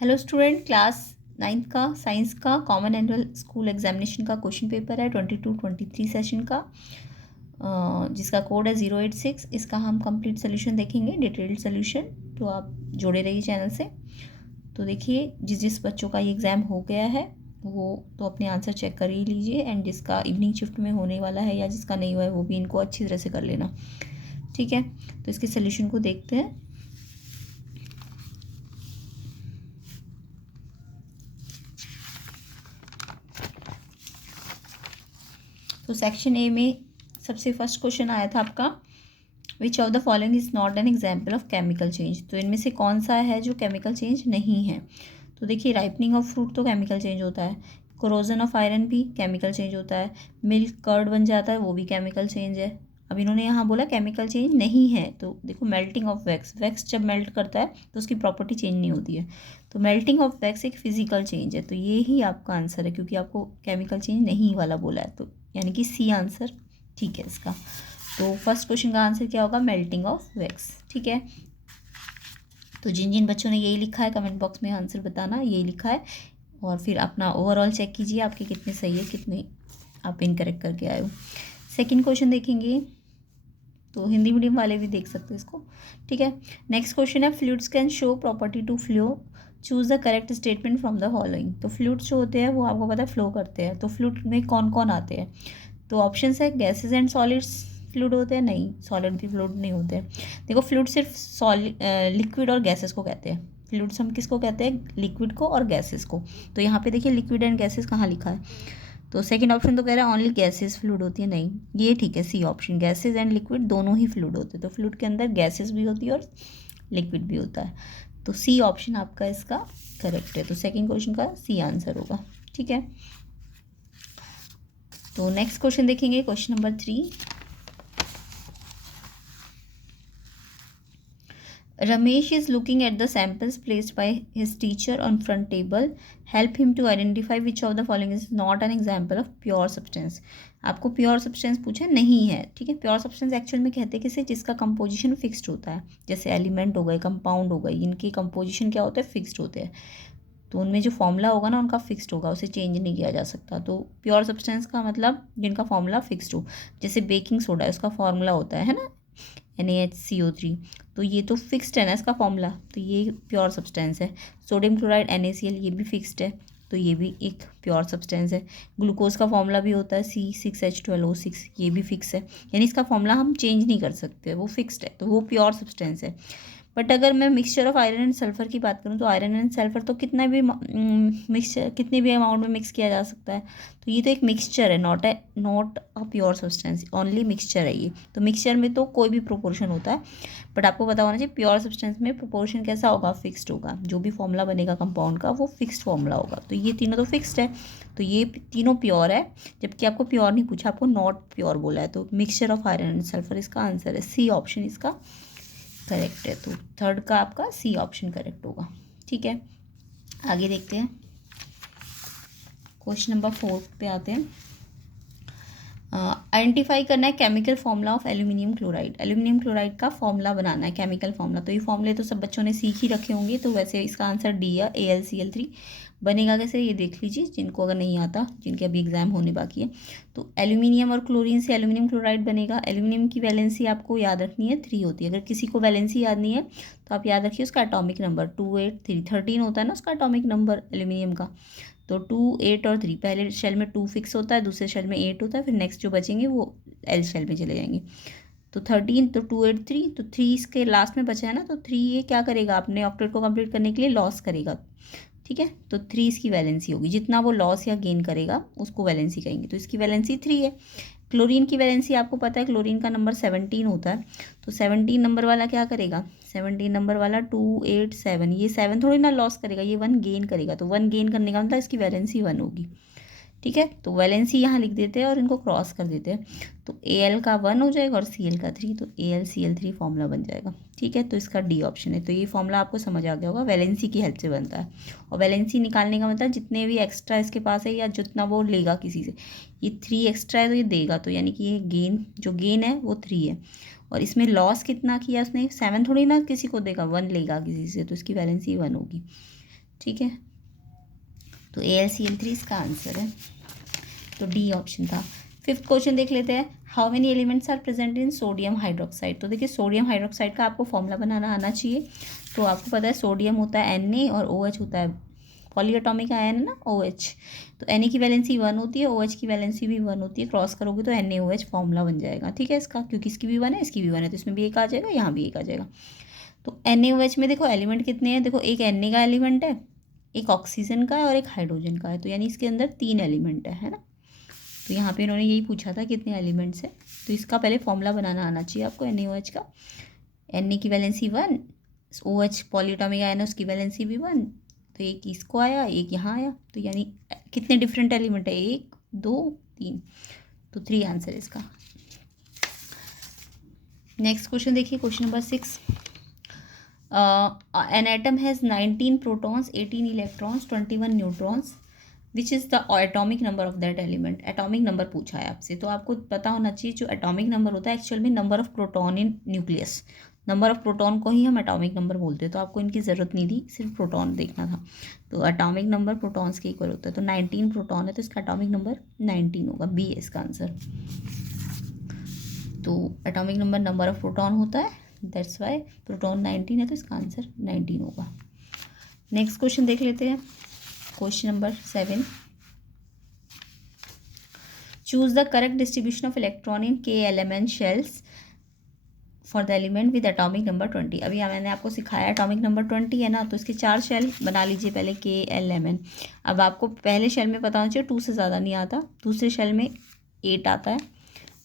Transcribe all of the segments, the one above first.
Hello student, class 9th का science का common annual school examination का क्वेश्चन पेपर है 22-23 सेशन का, जिसका कोड है 086। इसका हम कंप्लीट सोल्यूशन देखेंगे, डिटेल्ड सोल्यूशन। तो आप जुड़े रहिए चैनल से। तो देखिए, जिस बच्चों का ये एग्ज़ाम हो गया है वो तो अपने आंसर चेक कर ही लीजिए, एंड जिसका इवनिंग शिफ्ट में होने वाला है या जिसका नहीं हुआ है वो भी इनको अच्छी तरह से कर लेना, ठीक है। तो इसके सोल्यूशन को देखते हैं। तो सेक्शन ए में सबसे फर्स्ट क्वेश्चन आया था आपका, विच of the following is not an example of chemical change. तो इनमें से कौन सा है जो केमिकल चेंज नहीं है। तो देखिए, राइपनिंग ऑफ फ्रूट तो केमिकल चेंज होता है, कोरोजन ऑफ आयरन भी केमिकल चेंज होता है, मिल्क कर्ड बन जाता है वो भी केमिकल चेंज है। अब इन्होंने यहाँ बोला केमिकल चेंज नहीं है, तो देखो मेल्टिंग ऑफ वैक्स, वैक्स जब मेल्ट करता है तो उसकी प्रॉपर्टी चेंज नहीं होती है। तो मेल्टिंग ऑफ वैक्स एक फिजिकल चेंज है, तो ये ही आपका आंसर है, क्योंकि आपको केमिकल चेंज नहीं वाला बोला है, तो यानी कि सी आंसर ठीक है इसका। तो फर्स्ट क्वेश्चन का आंसर क्या होगा, मेल्टिंग ऑफ वैक्स, ठीक है। तो जिन जिन बच्चों ने यही लिखा है कमेंट बॉक्स में आंसर बताना, यही लिखा है, और फिर अपना ओवरऑल चेक कीजिए आपके कितने सही है, कितने आप इनकरेक्ट करके आए हो। सेकंड क्वेश्चन देखेंगे, तो हिंदी मीडियम वाले भी देख सकते हो इसको, ठीक है। नेक्स्ट क्वेश्चन है, fluids can show property to flow, choose the correct statement from the following. तो फ्लूइड्स जो होते हैं वो आपको पता है फ्लो करते हैं, तो फ्लूइड में कौन कौन आते हैं। तो ऑप्शन है गैसेज एंड सॉलिड्स फ्लूइड होते हैं, नहीं सॉलिड भी फ्लूइड नहीं होते हैं। देखो, फ्लूइड सिर्फ सॉलिड लिक्विड और गैसेस को कहते हैं। फ्लूइड्स हम किसको कहते हैं, लिक्विड को और गैसेस को। तो यहाँ पे देखिए लिक्विड एंड गैसेस कहाँ लिखा है, तो सेकंड ऑप्शन तो कह रहा है ओनली गैसेस फ्लूइड होती है, नहीं ये ठीक है, C option, gases and liquid दोनों ही फ्लूइड होते हैं। तो फ्लूइड के अंदर गैसेस भी होती है और लिक्विड भी होता है, तो सी ऑप्शन आपका इसका करेक्ट है। तो सेकंड क्वेश्चन का सी आंसर होगा, ठीक है। तो नेक्स्ट क्वेश्चन देखेंगे, question number 3। Ramesh is looking at the samples placed by his teacher on front table. Help him to identify which of the following is not an example of pure substance. आपको pure substance पूछा नहीं है, ठीक है। Pure substance actual में कहते हैं किसे, जिसका कंपोजिशन फिक्स्ड होता है, जैसे एलिमेंट हो गए, कंपाउंड हो गए, इनकी कंपोजिशन क्या होता है, फिक्स्ड होते हैं। तो उनमें जो फॉर्मूला होगा ना उनका फिक्स्ड होगा, उसे चेंज नहीं किया जा सकता। तो प्योर सब्सटेंस का मतलब जिनका फॉर्मूला फिक्स्ड हो, जैसे बेकिंग सोडा है उसका फॉर्मूला होता है ना NaHCO3, तो ये तो फिक्स्ड है ना इसका फॉर्मूला, तो ये प्योर सब्सटेंस है। सोडियम क्लोराइड NaCl ये भी फिक्स्ड है, तो ये भी एक प्योर सब्सटेंस है। ग्लूकोज का फॉर्मूला भी होता है C6H12O6, ये भी फिक्स है, यानी इसका फॉर्मूला हम चेंज नहीं कर सकते, वो फिक्स्ड है, तो वो प्योर सब्सटेंस है। बट अगर मैं mixture of iron and sulphur की बात करूँ, तो आयरन एंड सल्फर तो कितना भी मिक्सचर कितने भी अमाउंट में मिक्स किया जा सकता है, तो ये तो एक मिक्सचर है, not a pure substance, only mixture है ये। तो मिक्सचर में तो कोई भी प्रोपोर्शन होता है, बट आपको पता होना चाहिए प्योर सब्सटेंस में प्रोपोर्शन कैसा होगा, फिक्स्ड होगा। जो भी फॉर्मूला बनेगा कंपाउंड का वो फिक्स्ड फॉर्मूला होगा, तो ये तीनों तो फिक्स्ड है, तो ये तीनों प्योर है। जबकि आपको प्योर नहीं पूछा, आपको नॉट प्योर बोला है, तो mixture of iron and sulphur इसका आंसर है, सी ऑप्शन इसका करेक्ट है। तो थर्ड का आपका सी ऑप्शन करेक्ट होगा, ठीक है। आगे देखते हैं, क्वेश्चन नंबर 4 पे आते हैं। आइडेंटिफाई करना है chemical formula of aluminium chloride. Aluminium chloride का फॉर्मूला बनाना है, केमिकल फॉर्मूला। तो ये फॉर्मूले तो सब बच्चों ने सीख ही रखे होंगे, तो वैसे इसका आंसर डी है, AlCl3। बनेगा कैसे ये देख लीजिए, जिनको अगर नहीं आता, जिनके अभी एग्जाम होने बाकी है। तो एल्यूमिनियम और क्लोरीन से एल्यूमिनियम क्लोराइड बनेगा। एल्यूमिनियम की वैलेंसी आपको याद रखनी है 3 होती है। अगर किसी को वैलेंसी याद नहीं है तो आप याद रखिए उसका एटॉमिक नंबर 283, 13 होता है ना उसका एटॉमिक नंबर एल्यूमिनियम का। तो 2, 8 और 3, पहले शेल में 2 फिक्स होता है, दूसरे शेल में 8 होता है, फिर नेक्स्ट जो बचेंगे वो एल शेल में चले जाएंगे। तो 13, तो 2, 8, 3, तो 3 इसके लास्ट में बचा है ना, तो 3 ये क्या करेगा, अपने ऑक्टेट को कंप्लीट करने के लिए लॉस करेगा, ठीक है। तो 3 इसकी वैलेंसी होगी, जितना वो लॉस या गेन करेगा उसको वैलेंसी कहेंगे, तो इसकी वैलेंसी 3 है। क्लोरीन की वैलेंसी आपको पता है, क्लोरीन का नंबर 17 होता है, तो 17 नंबर वाला क्या करेगा, 17 नंबर वाला 2, 8, 7, ये 7 थोड़ी ना लॉस करेगा, ये 1 गेन करेगा, तो 1 गेन करने का मतलब इसकी वैलेंसी 1 होगी, ठीक है। तो वैलेंसी यहाँ लिख देते हैं और इनको क्रॉस कर देते हैं, तो Al का 1 हो जाएगा और Cl का 3, तो AlCl3 फॉर्मूला बन जाएगा, ठीक है। तो इसका डी ऑप्शन है। तो ये फॉर्मूला आपको समझ आ गया होगा, वैलेंसी की हेल्प से बनता है। और वैलेंसी निकालने का मतलब जितने भी एक्स्ट्रा इसके पास है या जितना वो लेगा किसी से, ये 3 एक्स्ट्रा है तो ये देगा, तो यानी कि ये गेन, जो गेन है वो 3 है। और इसमें लॉस कितना किया उसने, 7 थोड़ी ना किसी को देगा, 1 लेगा किसी से, तो इसकी वैलेंसी 1 होगी, ठीक है, तो AlCl3 इसका आंसर है, तो डी ऑप्शन था। फिफ्थ क्वेश्चन देख लेते हैं, how many elements are present in sodium hydroxide. तो देखिए सोडियम हाइड्रोक्साइड का आपको फॉर्मूला बनाना आना चाहिए। तो आपको पता है सोडियम होता है Na और OH होता है पॉलीएटॉमिक आयन है ना OH। तो Na की वैलेंसी 1 होती है, OH की वैलेंसी भी 1 होती है, क्रॉस करोगे तो NaOH फॉर्मूला बन जाएगा। ठीक है इसका, क्योंकि इसकी भी 1 है इसकी भी 1 है, तो इसमें भी एक आ जाएगा यहाँ भी एक आ जाएगा। तो NaOH में देखो एलिमेंट कितने हैं, देखो एक Na का एलिमेंट है, एक ऑक्सीजन का है और एक हाइड्रोजन का है, तो यानी इसके अंदर 3 एलिमेंट है ना। तो यहाँ पे इन्होंने यही पूछा था कितने एलिमेंट्स हैं, तो इसका पहले फॉर्मूला बनाना आना चाहिए आपको NaOH का। Na की वैलेंसी 1, OH पॉलीएटॉमिक आयन है उसकी वैलेंसी भी 1, तो एक इसको आया एक यहाँ आया, तो यानी कितने डिफरेंट एलिमेंट है, 1 2 3, तो 3 आंसर इसका। नेक्स्ट क्वेश्चन देखिए, question number 6, an atom has 19 protons 18 electrons 21 neutrons which is the atomic number of that element. Atomic number पूछा है आपसे, तो आपको पता होना चाहिए जो एटॉमिक नंबर होता है एक्चुअल में number of proton in nucleus, number of proton को ही हम एटॉमिक नंबर बोलते हैं, तो आपको इनकी ज़रूरत नहीं थी, सिर्फ प्रोटॉन देखना था। तो एटॉमिक नंबर प्रोटॉन्स के इक्वल होता है, तो 19 प्रोटॉन है तो इसका एटॉमिक नंबर 19 होगा, बी है इसका आंसर। तो atomic number number of proton होता है, दैट्स वाई प्रोटॉन 19 है तो इसका आंसर 19 होगा। नेक्स्ट क्वेश्चन देख लेते हैं, question number 7, choose the correct distribution of electron in K-element shells for the element with atomic number 20। अभी मैंने आपको सिखाया एटॉमिक नंबर 20 है ना, तो इसके 4 शेल बना लीजिए पहले K-element। अब आपको पहले शेल में पता होना चाहिए 2 से ज़्यादा नहीं आता, दूसरे शेल में 8 आता है,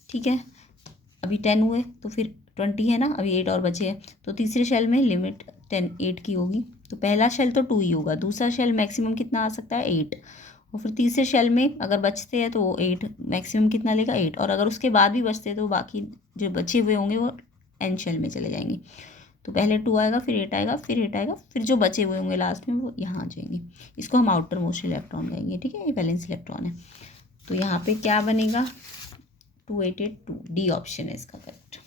ठीक है। अभी 10 हुए तो फिर 20 है ना, अभी 8 और बचे हैं, तो तीसरे शेल में लिमिट 8 की होगी, तो पहला शेल तो 2 ही होगा, दूसरा शेल मैक्सिमम कितना आ सकता है 8, और फिर तीसरे शेल में अगर बचते हैं तो वो 8 मैक्सिमम कितना लेगा 8, और अगर उसके बाद भी बचते हैं तो बाकी जो बचे हुए होंगे वो एन शेल में चले जाएंगे। तो पहले 2 आएगा फिर 8 आएगा फिर 8 आएगा, फिर जो बचे हुए होंगे लास्ट में वो यहाँ आ जाएंगे, इसको हम आउटर मोस्ट इलेक्ट्रॉन कहेंगे, ठीक है, ये वैलेंस इलेक्ट्रॉन है। तो यहाँ पे क्या बनेगा 2882, डी ऑप्शन है इसका करेक्ट।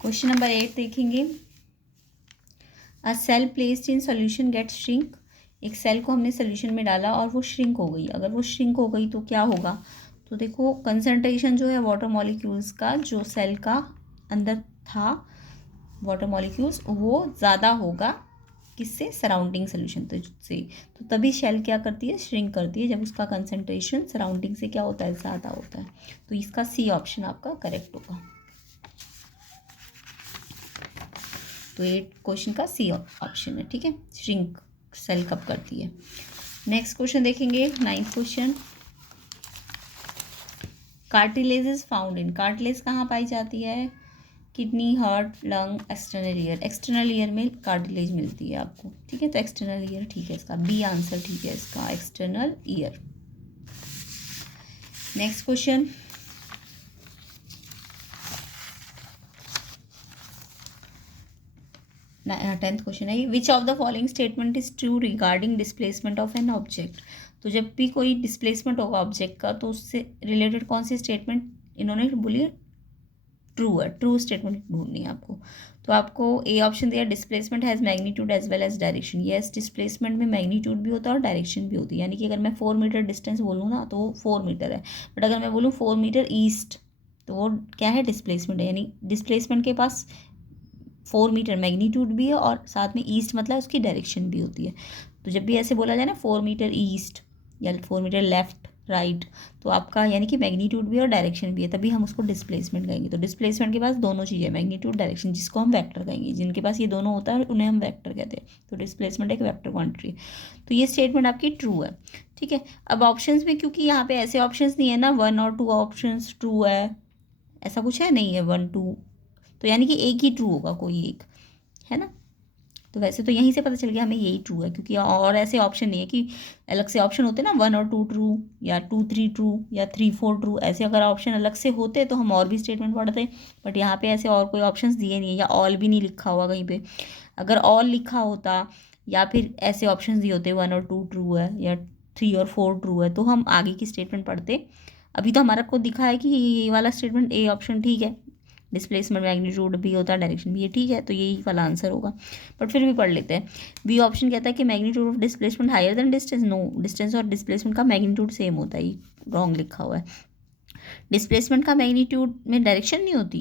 क्वेश्चन नंबर 8 देखेंगे, a cell placed in solution get shrink. एक सेल को हमने सोल्यूशन में डाला और वो श्रिंक हो गई, अगर वो श्रिंक हो गई तो क्या होगा, तो देखो कंसंट्रेशन जो है वाटर मॉलिक्यूल्स का जो सेल का अंदर था वाटर मॉलिक्यूल्स वो ज़्यादा होगा किससे, सराउंडिंग सोल्यूशन से, तो तभी शेल क्या करती है श्रिंक करती है, जब उसका कंसंट्रेशन सराउंडिंग से क्या होता है ज़्यादा होता है। तो इसका सी ऑप्शन आपका करेक्ट होगा। तो ये क्वेश्चन का सी ऑप्शन है, ठीक है, श्रिंक सेल कब करती है। नेक्स्ट क्वेश्चन देखेंगे, 9th question, cartilage is found in. Cartilage कहाँ पाई जाती है, kidney, heart, lung, external ear. External ear में कार्टिलेज मिलती है आपको, ठीक है, तो एक्सटर्नल ईयर ठीक है इसका, बी आंसर ठीक है इसका, external ear. Next question, 10th question है, which of the following statement is true regarding displacement of an object. तो जब भी कोई डिस्प्लेसमेंट होगा ऑब्जेक्ट का तो उससे रिलेटेड कौन सी स्टेटमेंट इन्होंने बोली ट्रू है, ट्रू स्टेटमेंट ढूंढनी है आपको। तो आपको ए ऑप्शन दिया, displacement has magnitude as well as direction. Yes, displacement में मैग्नीट्यूड भी होता है और डायरेक्शन भी होती है, यानी कि अगर मैं 4 मीटर डिस्टेंस बोलूँ ना तो वो 4 मीटर है, बट अगर मैं बोलूँ 4 मीटर ईस्ट तो वो क्या है, डिस्प्लेसमेंट है, यानी डिस्प्लेसमेंट के पास 4 मीटर मैग्नीट्यूड भी है और साथ में ईस्ट मतलब उसकी डायरेक्शन भी होती है। तो जब भी ऐसे बोला जाए ना 4 मीटर ईस्ट या 4 मीटर लेफ्ट राइट, तो आपका यानी कि मैग्नीट्यूड भी और डायरेक्शन भी है, तभी हम उसको डिस्प्लेसमेंट कहेंगे। तो डिस्प्लेसमेंट के पास दोनों चीज़ें, मैग्नीट्यूड डायरेक्शन, जिसको हम वेक्टर कहेंगे, जिनके पास ये दोनों होता है उन्हें हम वेक्टर कहते हैं। तो डिस्प्लेसमेंट एक वेक्टर क्वांटिटी, तो ये स्टेटमेंट आपकी ट्रू है, ठीक है। अब ऑप्शंस में क्योंकि यहाँ पे ऐसे ऑप्शंस नहीं है ना 1 और 2 ऑप्शंस ट्रू है, ऐसा कुछ है नहीं है 1 2, तो यानी कि एक ही ट्रू होगा, कोई एक है ना। तो वैसे तो यहीं से पता चल गया हमें यही ट्रू है, क्योंकि और ऐसे ऑप्शन नहीं है कि अलग से ऑप्शन होते ना 1 और 2 ट्रू या 2 3 ट्रू या 3 4 ट्रू, ऐसे अगर ऑप्शन अलग से होते तो हम और भी स्टेटमेंट पढ़ते, बट यहाँ पे ऐसे और कोई ऑप्शंस दिए नहीं है, या ऑल भी नहीं लिखा हुआ कहीं पे। अगर ऑल लिखा होता या फिर ऐसे ऑप्शन दिए होते 1 और 2 ट्रू है या 3 और 4 ट्रू है तो हम आगे की स्टेटमेंट पढ़ते। अभी तो हमारा को दिखा है कि ये वाला स्टेटमेंट ए ऑप्शन ठीक है, डिस्प्लेसमेंट मैग्नीट्यूड भी होता है, डायरेक्शन भी है, ठीक है, तो यही वाला आंसर होगा। बट फिर भी पढ़ लेते हैं। बी ऑप्शन कहता है कि magnitude of displacement higher than distance. No, distance और डिस्प्लेसमेंट का मैग्नीट्यूड सेम होता है, ये रॉन्ग लिखा हुआ है। डिस्प्लेसमेंट का मैग्नीट्यूड में डायरेक्शन नहीं होती,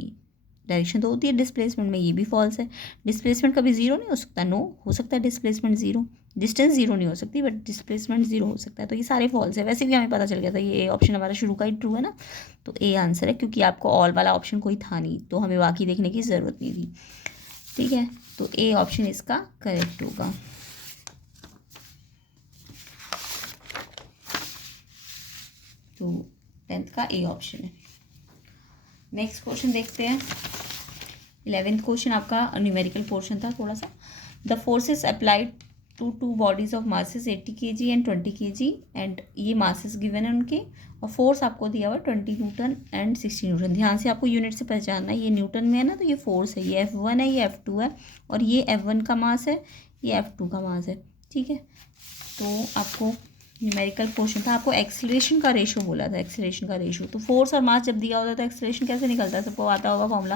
डायरेक्शन तो होती है डिस्प्लेसमेंट में, ये भी फॉल्स है। डिस्प्लेसमेंट कभी जीरो नहीं हो सकता, नो, हो सकता है डिस्प्लेसमेंट जीरो, डिस्टेंस जीरो नहीं हो सकती बट डिस्प्लेसमेंट जीरो हो सकता है, तो ये सारे फॉल्स है। वैसे भी हमें पता चल गया था ये ऑप्शन हमारा शुरू का ही ट्रू है ना, तो ए आंसर है, क्योंकि आपको ऑल वाला ऑप्शन कोई था नहीं, तो हमें बाकी देखने की ज़रूरत नहीं थी, ठीक है, तो ए ऑप्शन इसका करेक्ट होगा। तो 10th का ए ऑप्शन है। नेक्स्ट क्वेश्चन देखते हैं। 11th क्वेश्चन आपका न्यूमेरिकल पोर्शन था थोड़ा सा। The forces applied to two bodies of masses 80 kg and 20 kg, and ये मासेस गिवन है उनके, और फोर्स आपको दिया हुआ 20 न्यूटन एंड 60 न्यूटन। ध्यान से आपको यूनिट से पहचानना है, ये न्यूटन में है ना, तो ये फोर्स है, ये F1 है, ये F2 है, और ये F1 का मास है, ये F2 का मास है, ठीक है। तो आपको न्यूमेरिकल क्वेश्चन था, आपको एक्सीलरेशन का रेशो बोला था, एक्सीलरेशन का रेशो, तो फोर्स और मास जब दिया होता है तो एक्सीलरेशन कैसे निकलता है, सबको आता होगा फॉर्मूला।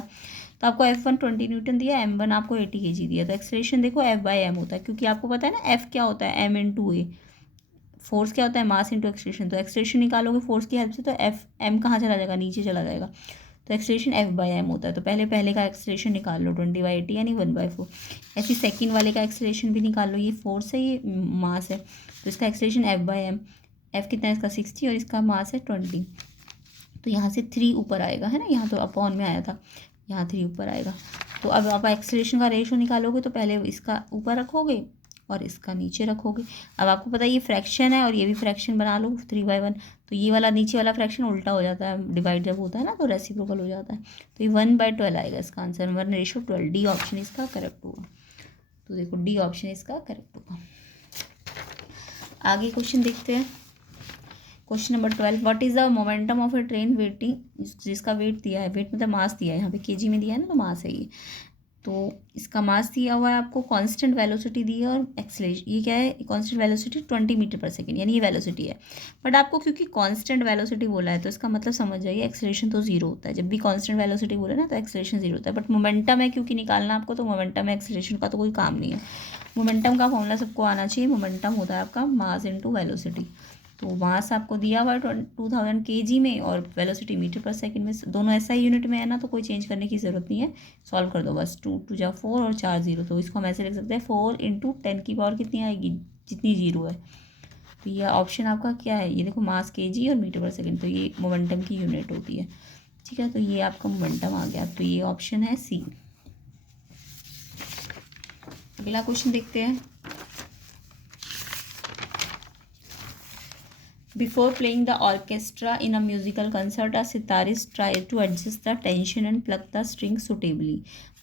तो आपको F1 20 न्यूटन दिया, M1 आपको 80 kg दिया, तो एक्सीलरेशन देखो F/m होता है, क्योंकि आपको पता है ना F क्या होता है, m इंटू ए, फोर्स क्या होता है, मास इंटू एक्सीलरेशन, तो एक्सीलरेशन निकालोगे फोर्स की हेल्प से, तो M कहाँ चला जाएगा, नीचे चला जाएगा, तो एक्सीलरेशन F/m होता है। तो पहले का एक्सीलरेशन निकाल लो, 20/80 यानी 1/4। ऐसे सेकंड वाले का एक्सीलरेशन भी निकाल लो, ये फोर्स है, ये मास है, तो इसका एक्सीलरेशन F/m, F कितना है इसका 60 और इसका मास है 20, तो यहाँ से 3 ऊपर आएगा, है ना, यहाँ तो अपॉन में आया था, यहाँ 3 ऊपर आएगा। तो अब आप एक्सीलरेशन का रेशो निकालोगे, तो पहले इसका ऊपर रखोगे और इसका नीचे रखोगे। अब आपको पता है ये फ्रैक्शन है और ये भी फ्रैक्शन बना लो 3/1, तो ये वाला नीचे वाला फ्रैक्शन उल्टा हो जाता है, डिवाइड जब होता है ना तो रेसिप्रोकल हो जाता है, तो ये 1/12 आएगा इसका आंसर, 1:12। डी ऑप्शन इसका करेक्ट होगा। तो देखो डी ऑप्शन इसका करेक्ट होगा। आगे क्वेश्चन देखते हैं। Question number 12, what is the momentum of A train waiting, जिसका वेट दिया है, वेट मतलब मास दिया है, यहाँ पे केजी में दिया है ना, तो मास है ये, तो इसका मास दिया हुआ है आपको, कांस्टेंट वेलोसिटी दी है, और एक्सेलरेशन ये क्या है, कांस्टेंट वेलोसिटी 20 मीटर पर सेकेंड, यानी ये वेलोसिटी है। बट आपको क्योंकि कांस्टेंट वेलोसिटी बोला है तो इसका मतलब समझ जाइए एक्सेलरेशन तो जीरो होता है, जब भी कांस्टेंट वेलोसिटी बोले ना तो एक्सेलरेशन जीरो होता है। बट मोमेंटम है क्योंकि निकालना आपको, तो मोमेंटम है, एक्सेलरेशन का तो कोई काम नहीं है। मोमेंटम का फॉर्मूला सबको आना चाहिए, मोमेंटम होता है आपका मास इंटू वेलोसिटी, तो मास आपको दिया हुआ है 2000 kg में, और वेलोसिटी मीटर पर सेकंड में, दोनों ऐसा ही यूनिट में है ना, तो कोई चेंज करने की ज़रूरत नहीं है, सॉल्व कर दो बस, 2 2 जा 4 और 4 0, तो इसको हम ऐसे लिख सकते हैं 4 × 10 की पावर कितनी आएगी, जितनी जीरो है। तो ये ऑप्शन आपका क्या है, ये देखो मास kg और मीटर पर सेकंड, तो ये मोमेंटम की यूनिट होती है, ठीक है, तो ये आपका मोमेंटम आ गया, तो ये ऑप्शन है सी। अगला क्वेश्चन देखते हैं। Before playing the orchestra in a musical concert, a sitarist try to adjust the tension and pluck the string suitably।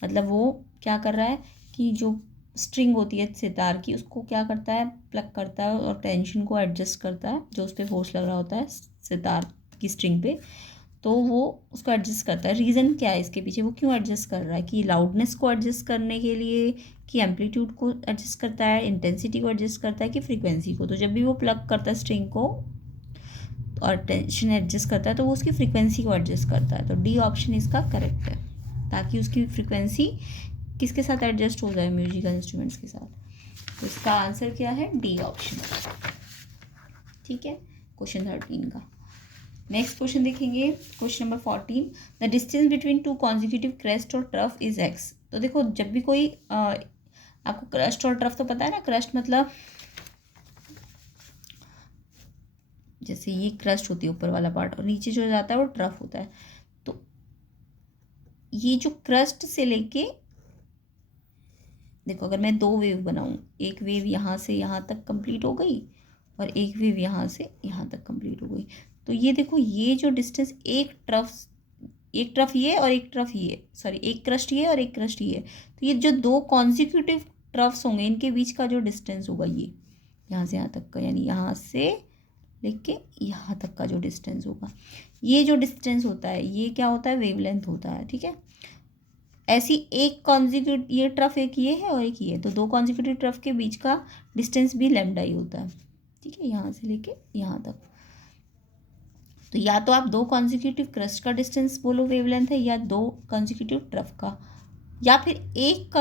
मतलब वो क्या कर रहा है कि जो स्ट्रिंग होती है सितार की, उसको क्या करता है, प्लक करता है और टेंशन को एडजस्ट करता है, जो उस पर फोर्स लग रहा होता है सितार की स्ट्रिंग पे, तो वो उसको एडजस्ट करता है। रीज़न क्या है इसके पीछे, वो क्यों एडजस्ट कर रहा है, कि लाउडनेस को एडजस्ट करने के लिए, कि एम्पलीट्यूड को एडजस्ट करता है, इंटेंसिटी को एडजस्ट करता है, कि फ्रीक्वेंसी को। तो जब भी वो प्लग करता है स्ट्रिंग को और टेंशन एडजस्ट करता है, तो वो उसकी फ्रीक्वेंसी को एडजस्ट करता है, तो डी ऑप्शन इसका करेक्ट है, ताकि उसकी फ्रीक्वेंसी किसके साथ एडजस्ट हो जाए, म्यूजिकल इंस्ट्रूमेंट्स के साथ। तो इसका आंसर क्या है, डी ऑप्शन, ठीक है, क्वेश्चन 13 का। नेक्स्ट क्वेश्चन देखेंगे, question number 14, the distance between two consecutive crest और ट्रफ इज एक्स। तो देखो जब भी कोई आपको क्रस्ट और ट्रफ तो पता है ना, क्रस्ट मतलब जैसे ये क्रस्ट होती है ऊपर वाला पार्ट, और नीचे जो जाता है वो ट्रफ होता है। तो ये जो क्रस्ट से लेके देखो, अगर मैं 2 वेव बनाऊं, एक वेव यहाँ से यहाँ तक कंप्लीट हो गई और एक वेव यहाँ से यहाँ तक कंप्लीट हो गई, तो ये देखो ये जो डिस्टेंस, एक ट्रफ ये और एक ट्रफ ये, सॉरी एक क्रस्ट ये और एक क्रस्ट ये, तो ये जो 2 कॉन्जिक्यूटिव ट्रफ्स होंगे इनके बीच का जो डिस्टेंस होगा ये यहाँ से यहाँ तक का, यानी यहाँ से लेके यहाँ तक का जो डिस्टेंस होगा, ये जो डिस्टेंस होता है ये क्या होता है, वेवलेंथ होता है, ठीक है। ऐसी एक कॉन्जिक्यूट, ये ट्रफ एक ये है और एक ये है, तो 2 कॉन्जिक्यूटिव ट्रफ के बीच का डिस्टेंस भी लैम्डा ही होता है, ठीक है, यहाँ से लेके यहाँ तक। तो या तो आप 2 कॉन्जिक्यूटिव क्रस्ट का डिस्टेंस बोलो वेवलेंथ है, या 2 कॉन्जिक्यूटिव ट्रफ का, या फिर एक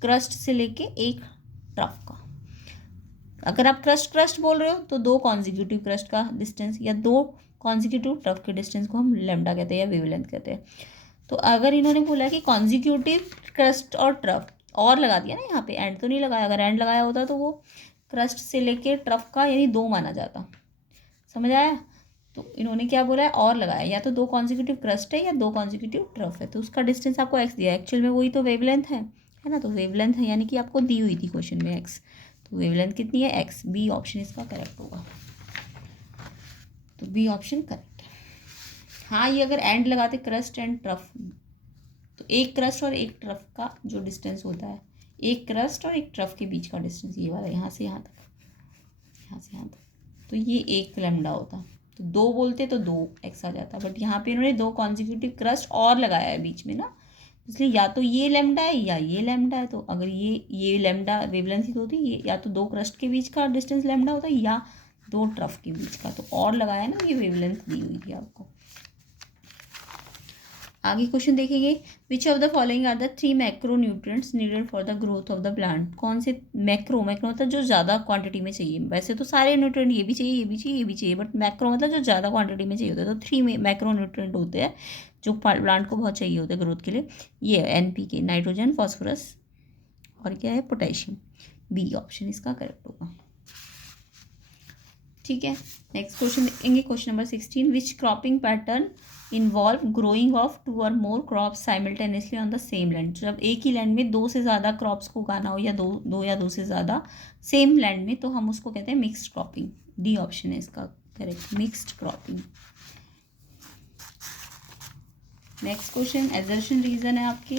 क्रस्ट से लेके एक ट्रफ का। अगर आप क्रस्ट बोल रहे हो तो 2 कॉन्जिक्यूटिव क्रस्ट का डिस्टेंस या 2 कॉन्जिक्यूटिव ट्रफ के डिस्टेंस को हम लैम्डा कहते हैं या वेवलेंथ कहते हैं। तो अगर इन्होंने बोला कि कॉन्जिक्यूटिव क्रस्ट और ट्रफ, और लगा दिया ना यहाँ पे, एंड तो नहीं लगाया, अगर एंड लगाया होता तो वो क्रस्ट से लेके ट्रफ का यानी 2 माना जाता। समझ आया? तो इन्होंने क्या बोला है, और लगाया, या तो 2 कॉन्जिक्यूटिव क्रस्ट है या 2 कॉन्जिक्यूटिव ट्रफ है, तो उसका डिस्टेंस आपको एक्स दिया है। एक्चुअल में वही तो वेवलेंथ है ना, तो वेवलेंथ है यानी कि आपको दी हुई थी क्वेश्चन में एक्स, तो वेवलेंथ कितनी है, एक्स। बी ऑप्शन इसका करेक्ट होगा, तो बी ऑप्शन करेक्ट है। हाँ, ये अगर एंड लगाते क्रस्ट एंड ट्रफ, तो एक क्रस्ट और एक ट्रफ का जो डिस्टेंस होता है, एक क्रस्ट और एक ट्रफ के बीच का डिस्टेंस ये वाला, यहाँ से यहाँ तक, यहाँ से यहाँ तक, तो ये 1 लैम्डा होता। तो 2 बोलते तो 2 एक्स आ जाता, बट यहाँ पे इन्होंने 2 कॉन्जिक्यूटिव क्रस्ट और लगाया है बीच में ना, इसलिए या तो ये लैम्डा है या ये लैम्डा है। तो अगर ये लैम्डा वेवलेंथ ही तो होती, ये या तो 2 क्रस्ट के बीच का डिस्टेंस लैम्डा होता है या 2 ट्रफ के बीच का, तो और लगाया ना, ये वेवलेंथ दी हुई थी आपको। आगे क्वेश्चन देखेंगे, which of the following are the 3 macro nutrients needed for the growth of the plant. कौन से मैक्रो मतलब जो ज़्यादा क्वांटिटी में चाहिए, वैसे तो सारे न्यूट्रिएंट ये भी चाहिए, ये भी चाहिए, ये भी चाहिए, बट मैक्रो मतलब जो ज़्यादा क्वांटिटी में चाहिए होता है। तो 3 मैक्रो न्यूट्रिएंट होते हैं जो प्लांट को बहुत चाहिए होते हैं ग्रोथ के लिए। ये है NPK, नाइट्रोजन, फॉस्फोरस, और क्या है, पोटेशियम। बी ऑप्शन इसका करेक्ट होगा। ठीक है, नेक्स्ट क्वेश्चन देखेंगे, question number 16, which cropping pattern involve growing of 2 और more crops simultaneously on the same land. जब एक ही लैंड में 2 से ज़्यादा क्रॉप्स को उगाना हो, या दो से ज़्यादा सेम लैंड में, तो हम उसको कहते हैं मिक्स्ड क्रॉपिंग। डी ऑप्शन है इसका correct, mixed cropping. Next question assertion reason है आपके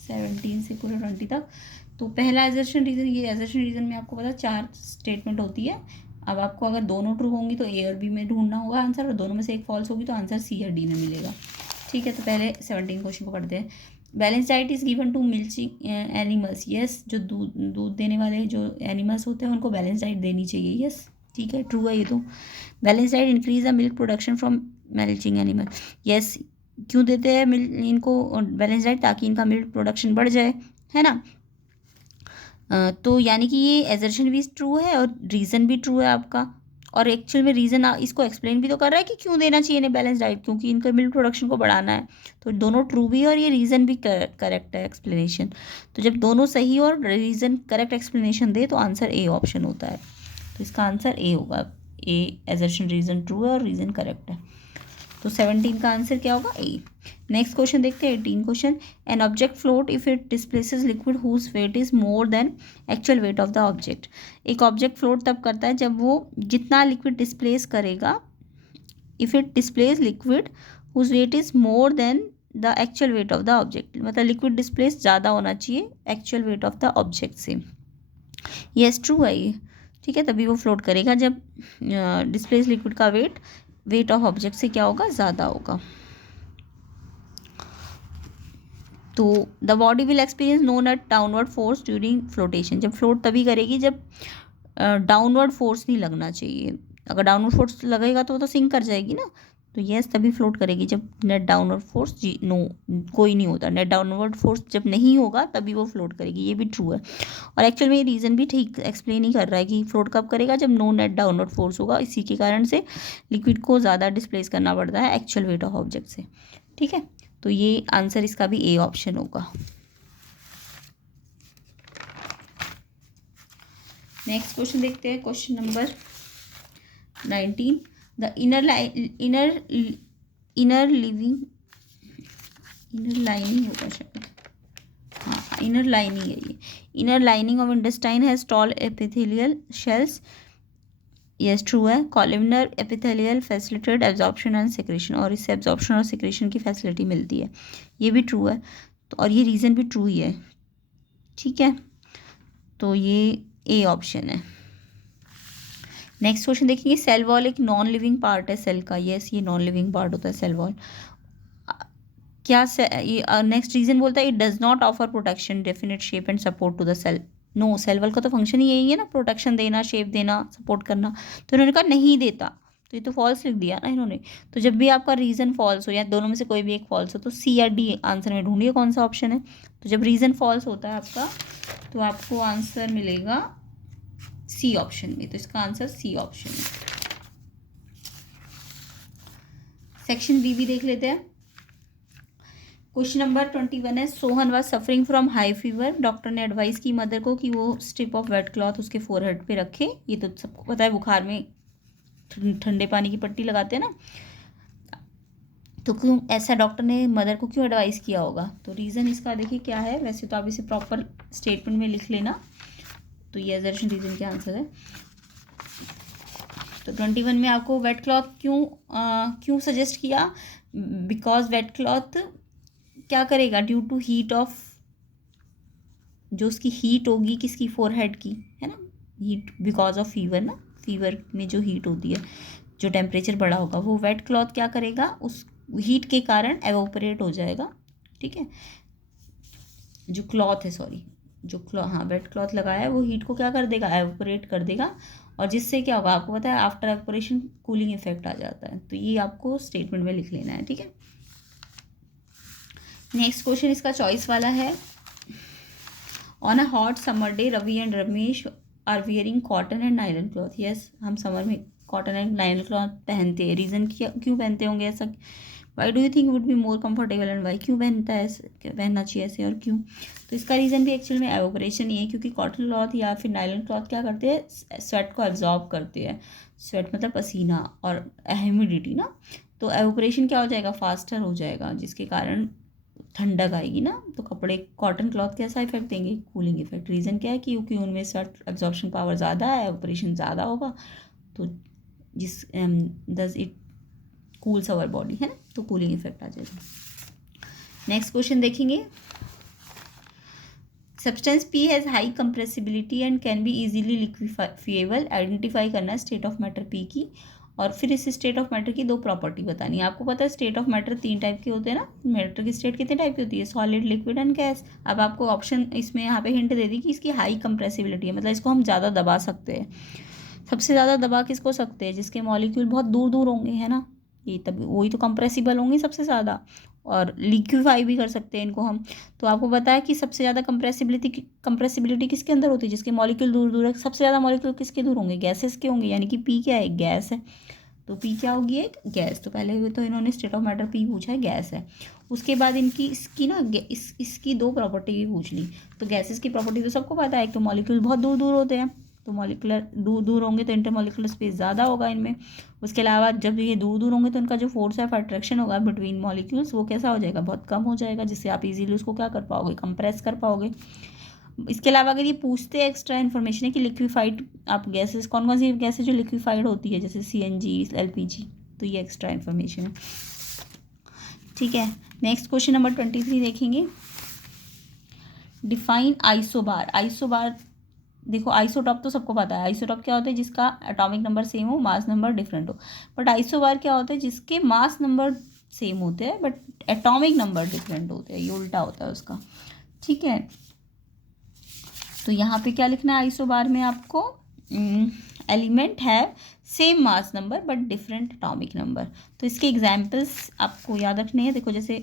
17 से पूरे 20 तक। तो पहला एजर्शन रीजन, ये एजर्शन रीजन में आपको पता 4 स्टेटमेंट होती है। अब आपको अगर दोनों ट्रू होंगी तो ए और बी में ढूंढना होगा आंसर, और दोनों में से एक फॉल्स होगी तो आंसर सी और डी में मिलेगा। ठीक है, तो पहले 17 क्वेश्चन को पढ़ते हैं। Balance diet is given to milking animals. Yes, जो दूध देने वाले जो एनिमल्स होते हैं उनको बैलेंस डाइट देनी चाहिए। यस, ठीक है, ट्रू है ये तो। Balance diet increase the milk production from milking animal. Yes, क्यों देते हैं इनको बैलेंस डाइट, ताकि इनका मिल्क प्रोडक्शन बढ़ जाए, है ना। तो यानी कि ये एजर्शन भी ट्रू है और रीज़न भी ट्रू है आपका। और एक्चुअल में रीज़न इसको एक्सप्लेन भी तो कर रहा है कि क्यों देना चाहिए इन्हें बैलेंस डाइट, क्योंकि इनका मिल्क प्रोडक्शन को बढ़ाना है। तो दोनों ट्रू भी है और ये रीज़न भी करेक्ट है एक्सप्लेनेशन। तो जब दोनों सही और रीज़न करेक्ट एक्सप्लेनेशन दे तो आंसर ए ऑप्शन होता है। तो इसका आंसर ए होगा। ए एजर्शन रीज़न ट्रू है और रीज़न करेक्ट है, तो 17 का आंसर क्या होगा, ए। नेक्स्ट क्वेश्चन देखते हैं 18 question. An object float if it displaces liquid whose weight is more than actual weight of the object. एक ऑब्जेक्ट फ्लोट तब करता है जब वो जितना लिक्विड डिस्प्लेस करेगा, if it displace liquid whose weight is more than the actual weight of the object. मतलब liquid displace ज़्यादा होना चाहिए actual weight of the object से। यस, ट्रू है ये। ठीक है, तभी वो फ्लोट करेगा जब डिस्प्लेस लिक्विड का वेट ऑफ ऑब्जेक्ट से क्या होगा, ज़्यादा होगा। तो the body will experience no net downward force during flotation. जब फ्लोट तभी करेगी जब डाउनवर्ड फोर्स नहीं लगना चाहिए। अगर डाउनवर्ड फोर्स लगेगा तो वो तो सिंक कर जाएगी ना। तो यस, तभी फ्लोट करेगी जब नेट डाउनवर्ड फोर्स कोई नहीं होता। नेट डाउनवर्ड फोर्स जब नहीं होगा तभी वो फ्लोट करेगी, ये भी ट्रू है। और एक्चुअल में ये रीज़न भी ठीक एक्सप्लेन ही कर रहा है कि फ्लोट कब करेगा, जब नो नेट डाउनवर्ड फोर्स होगा। इसी के कारण से लिक्विड को ज़्यादा डिस्प्लेस करना पड़ता है एक्चुअल वेट ऑफ ऑब्जेक्ट से। ठीक है, तो ये आंसर इसका भी ए ऑप्शन होगा। नेक्स्ट क्वेश्चन देखते हैं, question number 19। The inner lining होगा शायद, हाँ इनर लाइनिंग है ये। Inner lining of intestine has tall epithelial cells. Yes, true है। Columnar epithelial facilitate absorption and secretion, और इससे एब्जॉर्प्शन और सेक्रेशन की फैसिलिटी मिलती है, ये भी ट्रू है। तो और ये रीज़न भी ट्रू ही है। ठीक है, तो ये ए ऑप्शन है। नेक्स्ट क्वेश्चन देखेंगे, सेल वॉल एक नॉन लिविंग पार्ट है सेल का। यस, ये नॉन लिविंग पार्ट होता है सेल वॉल। क्या नेक्स्ट रीजन बोलता है, it does not offer protection, definite shape and support to the cell. No, cell wall का तो फंक्शन ही यही है ना, प्रोटेक्शन देना, शेप देना, सपोर्ट करना। तो उन्होंने कहा नहीं देता, तो ये तो फॉल्स लिख दिया ना इन्होंने। तो जब भी आपका रीज़न फॉल्स हो या दोनों में से कोई भी एक फॉल्स हो तो सी या डी आंसर में ढूंढिए कौन सा ऑप्शन है। तो जब रीज़न फॉल्स होता है आपका तो आपको आंसर मिलेगा सी ऑप्शन में। तो इसका आंसर सी ऑप्शन है। सेक्शन बी भी देख लेते हैं। क्वेश्चन नंबर 21 है, Sohan was suffering from high fever. Doctor ने एडवाइस की मदर को कि वो स्ट्रिप ऑफ वेट क्लॉथ उसके फोरहेड पे रखे। ये तो सबको पता है, बुखार में ठंडे पानी की पट्टी लगाते हैं ना। तो क्यों ऐसा डॉक्टर ने मदर को क्यों एडवाइस किया होगा? तो रीज़न इसका देखिए क्या है। वैसे तो आप इसे प्रॉपर स्टेटमेंट में लिख लेना। तो ये एजर्शन रीज़न के आंसर है। तो 21 में आपको वेट क्लॉथ क्यों सजेस्ट किया? बिकॉज वेट क्लॉथ क्या करेगा? ड्यू टू हीट ऑफ, जो उसकी हीट होगी किसकी, फोरहेड की, है ना। हीट बिकॉज ऑफ फीवर ना, फीवर में जो हीट होती है, जो टेम्परेचर बढ़ा होगा, वो वेट क्लॉथ क्या करेगा? उस हीट के कारण एवोपरेट हो जाएगा। ठीक है, जो क्लॉथ है, सॉरी, हाँ वेट क्लॉथ लगाया है वो हीट को क्या कर देगा? एवोपरेट कर देगा। और जिससे क्या होगा आपको पता है, आफ्टर एवोपरेशन कूलिंग इफेक्ट आ जाता है। तो ये आपको स्टेटमेंट में लिख लेना है। ठीक है, नेक्स्ट क्वेश्चन इसका चॉइस वाला है। On a hot summer day Ravi and Ramesh are wearing cotton and nylon cloth. Yes, हम समर में कॉटन एंड नायलन क्लॉथ पहनते हैं। रीज़न क्यों पहनते होंगे ऐसा? Why do you think would be more comfortable and why? क्यों पहनना चाहिए ऐसे और क्यों? तो इसका रीज़न भी एक्चुअल में एवोपरेशन ही है, क्योंकि कॉटन क्लॉथ या फिर नायलन क्लॉथ क्या करते हैं? स्वेट को एब्जॉर्ब करते हैं। स्वेट मतलब पसीना और ह्यूमिडिटी ना। तो एवोपरेशन क्या हो जाएगा? फास्टर हो जाएगा, जिसके कारण ठंडक आएगी ना। तो कपड़े कॉटन क्लॉथ कैसा इफेक्ट देंगे? Cooling effect. रीज़न क्या है? क्योंकि उनमें स्वेट एब्जॉर्प्शन पावर ज़्यादा है, एवोपरेशन ज़्यादा होगा, तो जिस thus it cools our body, है ना, तो कूलिंग इफेक्ट आ जाएगा। नेक्स्ट क्वेश्चन देखेंगे। Substance P has high compressibility and can be easily liquefiable. Identify करना है स्टेट ऑफ मैटर पी की, और फिर इस स्टेट ऑफ मैटर की दो प्रॉपर्टी बतानी है। आपको पता है स्टेट ऑफ मैटर 3 टाइप के होते हैं ना। मैटर की स्टेट कितने टाइप की होती है? Solid, liquid and gas. अब आपको ऑप्शन इसमें यहाँ पे हिंट दे दी कि इसकी हाई कंप्रेसिबिलिटी है, मतलब इसको हम ज़्यादा दबा सकते हैं। सबसे ज़्यादा दबा किसको सकते हैं? जिसके मॉलिक्यूल बहुत दूर दूर होंगे, है ना, ये तभी वही तो कंप्रेसिबल होंगे सबसे ज़्यादा। और लिक्विफाई भी कर सकते हैं इनको हम। तो आपको पता है कि सबसे ज़्यादा कंप्रेसिबिलिटी किसके अंदर होती है? जिसके मॉलिक्यूल दूर दूर है। सबसे ज़्यादा मॉलिक्यूल किसके दूर होंगे? गैसेस के होंगे, यानी कि पी क्या है? गैस है। तो पी क्या होगी? एक गैस। तो पहले तो इन्होंने स्टेट ऑफ मैटर पी पूछा है, गैस है। उसके बाद इसकी ना इसकी दो प्रॉपर्टी भी पूछ ली। तो गैसेस की प्रॉपर्टी तो सबको पता है, एक तो मॉलिक्यूल बहुत दूर दूर होते हैं, तो मॉलिकुलर दूर दूर होंगे तो इंटरमॉलिकुलर स्पेस ज़्यादा होगा इनमें। उसके अलावा जब ये दूर दूर होंगे तो इनका जो फोर्स ऑफ अट्रैक्शन होगा बिटवीन मॉलिक्यूल्स, वो कैसा हो जाएगा? बहुत कम हो जाएगा, जिससे आप इजीली उसको क्या कर पाओगे? कंप्रेस कर पाओगे। इसके अलावा अगर ये पूछते हैं एक्स्ट्रा इन्फॉर्मेशन है कि लिक्विफाइड आप गैसेस कौन कौन सी गैसेस जो लिक्विफाइड होती है, जैसे CNG, LPG, तो ये एक्स्ट्रा इन्फॉर्मेशन है। ठीक है, नेक्स्ट क्वेश्चन नंबर 23 देखेंगे। Define isobar. आइसोबार देखो, आइसोटॉप तो सबको पता है। आइसोटॉप क्या होता है? जिसका एटॉमिक नंबर सेम हो, मास नंबर डिफरेंट हो। बट आइसोबार क्या होता है? जिसके मास नंबर सेम होते हैं बट एटॉमिक नंबर डिफरेंट होते हैं, ये उल्टा होता है उसका। ठीक है, तो यहाँ पे क्या लिखना है? आइसोबार में आपको एलिमेंट है same mass number but different atomic number. तो इसके एग्जाम्पल्स आपको याद रखने हैं। देखो जैसे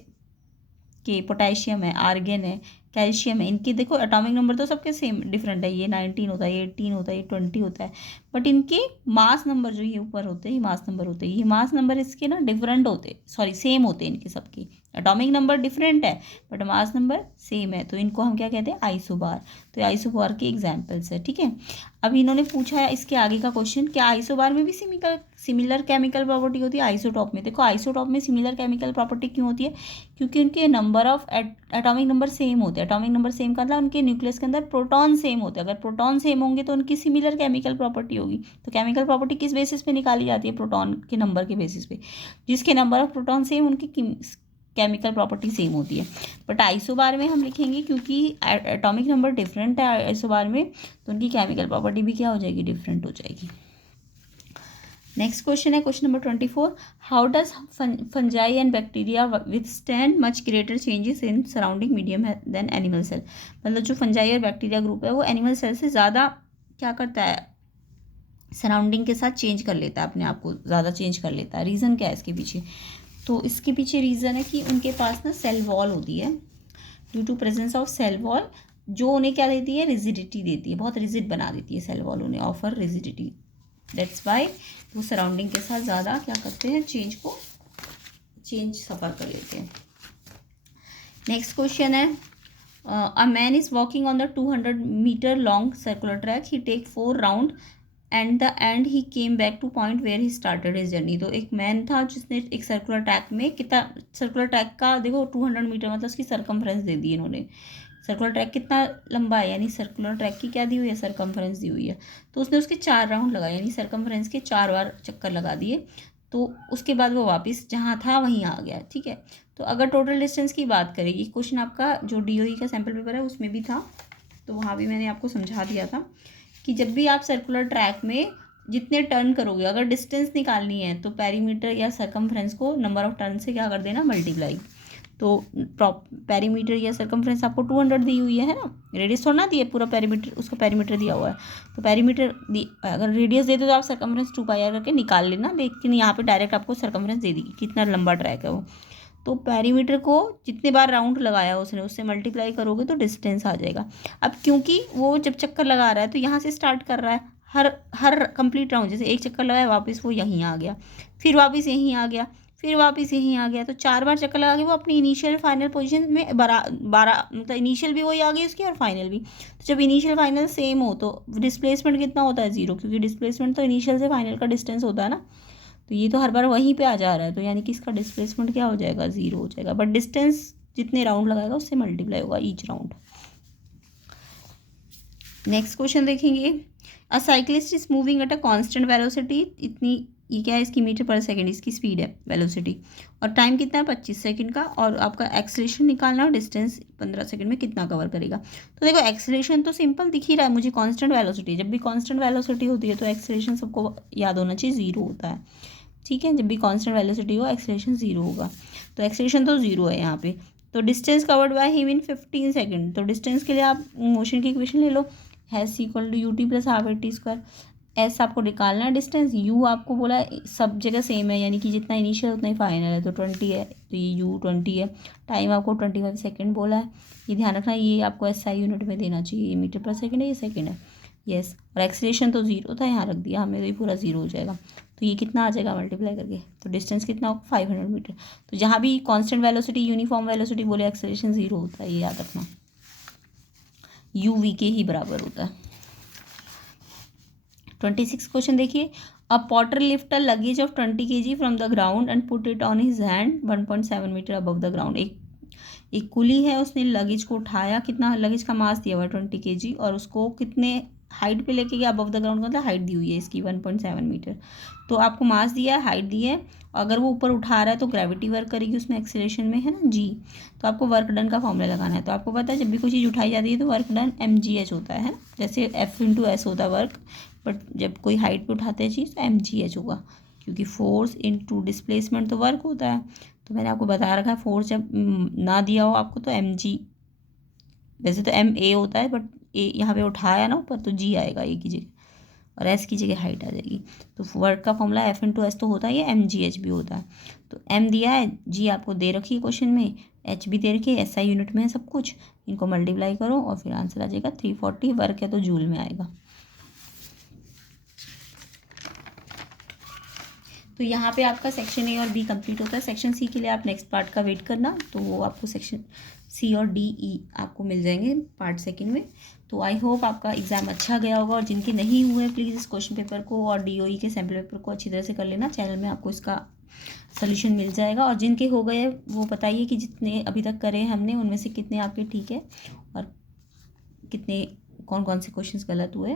कि पोटेशियम है, आर्गन है, कैल्शियम है, इनके देखो एटॉमिक नंबर तो सबके सेम डिफरेंट है। ये 19 होता है, ये 18 होता है, ये 20 होता है, बट इनके मास नंबर जो ये ऊपर होते हैं, ये मास नंबर होते हैं, ये मास नंबर इसके ना डिफरेंट होते, सॉरी सेम होते हैं इनके सबके। एटॉमिक नंबर डिफरेंट है बट मास नंबर सेम है, तो इनको हम क्या कहते हैं? आइसोबार। तो आइसोबार के एग्जाम्पल्स है। ठीक है, अब इन्होंने पूछा है इसके आगे का क्वेश्चन, क्या आइसोबार में भी सिमिलर केमिकल प्रॉपर्टी होती है आइसोटॉप में? देखो आइसोटॉप में सिमिलर केमिकल प्रॉपर्टी क्यों होती है? क्योंकि उनके number of atomic number same होते हैं। एटॉमिक नंबर सेम का मतलब उनके न्यूक्लियस के अंदर प्रोटॉन सेम होते हैं। अगर प्रोटॉन सेम होंगे तो उनकी सिमिलर केमिकल प्रॉपर्टी होगी। तो केमिकल प्रॉपर्टी किस बेसिस पे निकाली जाती है? प्रोटॉन के नंबर के बेसिस पे। जिसके नंबर ऑफ प्रोटॉन सेम, उनकी केमिकल प्रॉपर्टी सेम होती है। बट आइसोबार में हम लिखेंगे क्योंकि एटॉमिक नंबर डिफरेंट है आइसोबार में, तो उनकी केमिकल प्रॉपर्टी भी क्या हो जाएगी? डिफरेंट हो जाएगी। नेक्स्ट क्वेश्चन है question number 24। How does fungi and bacteria withstand much greater changes in surrounding medium than animal cell? मतलब जो फंजाई और बैक्टीरिया ग्रुप है वो एनिमल सेल से ज़्यादा क्या करता है? सराउंडिंग के साथ चेंज कर लेता है अपने आप को, ज़्यादा चेंज कर लेता है। रीज़न क्या है इसके पीछे? तो इसके पीछे रीज़न है कि उनके पास ना सेल वॉल होती है, due to presence of cell wall, जो उन्हें क्या देती है, रिजिडिटी देती है, बहुत रिजिड बना देती है सेल वॉल, उन्हें ऑफर रिजिडिटी। दैट्स वाई वो सराउंडिंग के साथ ज़्यादा क्या करते हैं, चेंज सफ़र कर लेते हैं। नेक्स्ट क्वेश्चन है, a man is walking on the 200 metre long circular track, he take 4 round and the end he came back to point where he started his journey. तो एक मैन था जिसने एक सर्कुलर ट्रैक में कितना, circular track का देखो 200 metre मतलब उसकी सरकमफ्रेंस दे दी इन्होंने। सर्कुलर ट्रैक कितना लंबा है, यानी सर्कुलर ट्रैक की क्या दी हुई है, सरकमफ्रेंस दी हुई है। तो उसने उसके 4 राउंड लगाए, यानी सरकमफ्रेंस के 4 बार चक्कर लगा दिए। तो उसके बाद वो वापस जहाँ था वहीं आ गया, ठीक है। तो अगर टोटल डिस्टेंस की बात करेगी, क्वेश्चन आपका जो DOE का सैम्पल पेपर है उसमें भी था, तो वहाँ भी मैंने आपको समझा दिया था कि जब भी आप सर्कुलर ट्रैक में जितने टर्न करोगे, अगर डिस्टेंस निकालनी है तो पेरीमीटर या सरकमफ्रेंस को नंबर ऑफ टर्न से क्या कर देना, मल्टीप्लाई। तो पेरीमीटर या सरकमफ्रेंस आपको 200 दी हुई है ना, रेडियस थोड़ा ना दी है, पूरा पेरीमीटर, उसका पेरीमीटर दिया हुआ है। तो पेरीमीटर अगर रेडियस दे दो तो आप सरकमफ्रेंस 2πr करके निकाल लेना, लेकिन यहाँ पे डायरेक्ट आपको सरकमफ्रेंस दे दी कितना लंबा ट्रैक है वो। तो पेरीमीटर को जितने बार राउंड लगाया उसने उससे मल्टीप्लाई करोगे तो डिस्टेंस आ जाएगा। अब क्योंकि वो जब चक्कर लगा रहा है तो यहाँ से स्टार्ट कर रहा है, हर कंप्लीट राउंड, जैसे एक चक्कर लगाया वापस वो यहीं आ गया, फिर वापस यहीं आ गया, फिर वापस यहीं आ गया, तो 4 बार चक्कर लगा के वो अपनी इनिशियल फाइनल पोजीशन में 12 मतलब इनिशियल भी वही आ गई उसकी और फाइनल भी। तो जब इनिशियल फाइनल सेम हो तो डिस्प्लेसमेंट कितना होता है, 0, क्योंकि डिस्प्लेसमेंट तो इनिशियल से फाइनल का डिस्टेंस होता है ना। तो ये तो हर बार वहीं पे आ जा रहा है, तो यानी कि इसका डिस्प्लेसमेंट क्या हो जाएगा, 0 हो जाएगा, बट डिस्टेंस जितने राउंड लगाएगा उससे मल्टीप्लाई होगा ईच राउंड। नेक्स्ट क्वेश्चन देखेंगे, अ cyclist is moving at a constant velocity, इतनी, ये क्या है, इसकी मीटर पर सेकंड इसकी स्पीड है, वेलोसिटी, और टाइम कितना है 25 सेकंड का, और आपका एक्सेलरेशन निकालना और डिस्टेंस 15 सेकंड में कितना कवर करेगा। तो देखो एक्सेलरेशन तो सिंपल दिख ही रहा है मुझे, कांस्टेंट वेलोसिटी, जब भी कांस्टेंट वेलोसिटी होती है तो एक्सेलरेशन सबको याद होना चाहिए 0 होता है, ठीक है। जब भी कांस्टेंट वेलोसिटी हो एक्सेलरेशन 0 होगा, तो एक्सेलरेशन तो 0 है यहाँ पे। तो distance covered by him in 15 second, तो डिस्टेंस के लिए आप मोशन की इक्वेशन ले लो, s equal to ut plus half AT square. S आपको निकालना है डिस्टेंस, यू आपको बोला है सब जगह सेम है, यानी कि जितना इनिशियल उतना ही फाइनल है, तो 20 है, तो ये यू 20 है। टाइम आपको 25 सेकेंड बोला है, ये ध्यान रखना, ये आपको SI यूनिट में देना चाहिए, ये मीटर पर सेकेंड है, ये सेकेंड है, यस। और एक्सेलरेशन तो 0 था, यहाँ रख दिया हमें, तो ये पूरा 0 हो जाएगा। तो ये कितना आ जाएगा मल्टीप्लाई करके, तो डिस्टेंस कितना होगा 500 मीटर। तो जहाँ भी कांस्टेंट वेलोसिटी यूनिफॉर्म वेलोसिटी बोले एक्सेलरेशन 0 होता है, ये याद रखना, UV के ही बराबर होता है। 26 क्वेश्चन देखिए, a porter lift a luggage of 20 kg from the ground and put it on his hand 1.7 metre above the ground. एक कुली है, उसने लगेज को उठाया, कितना लगेज का मास दिया हुआ है 20 kg, और उसको कितने हाइट पे लेके गया, अबव द ग्राउंड मतलब हाइट दी हुई है इसकी 1.7 मीटर। तो आपको मास दिया है, हाइट दी है, अगर वो ऊपर उठा रहा है तो ग्रेविटी वर्क करेगी उसमें, एक्सेलरेशन में है ना G। तो आपको वर्क डन का फॉर्मूला लगाना है। तो आपको पता है जब भी कोई चीज़ उठाई जाती है तो वर्क डन mgh होता है, जैसे F/s होता है वर्क, बट जब कोई हाइट पे उठाते हैं चीज़ तो mgh होगा, क्योंकि फोर्स इनटू डिस्प्लेसमेंट तो वर्क होता है। तो मैंने आपको बता रखा है, फोर्स जब ना दिया हो आपको तो mg, वैसे तो ma होता है, बट ए यहाँ पे उठाया ना ऊपर तो g आएगा ए की जगह, और s की जगह हाइट आ जाएगी। तो वर्क का फॉर्मूला F/s तो होता है, ये mgh भी होता है। तो m दिया है, g आपको दे रखी है क्वेश्चन में, h भी दे रखी है, SI यूनिट में है सब कुछ, इनको मल्टीप्लाई करो और फिर आंसर आ जाएगा 340। वर्क है तो जूल में आएगा। तो यहाँ पे आपका सेक्शन A और B कंप्लीट होता है। सेक्शन C के लिए आप नेक्स्ट पार्ट का वेट करना, तो वो आपको सेक्शन C और D, E आपको मिल जाएंगे पार्ट सेकंड में। तो आई होप आपका एग्ज़ाम अच्छा गया होगा, और जिनके नहीं हुए प्लीज़ इस क्वेश्चन पेपर को और DOE के सैम्पल पेपर को अच्छी तरह से कर लेना, चैनल में आपको इसका सोल्यूशन मिल जाएगा। और जिनके हो गए वो बताइए कि जितने अभी तक करे हमने उनमें से कितने आपके ठीक है और कितने कौन कौन से क्वेश्चंस गलत हुए।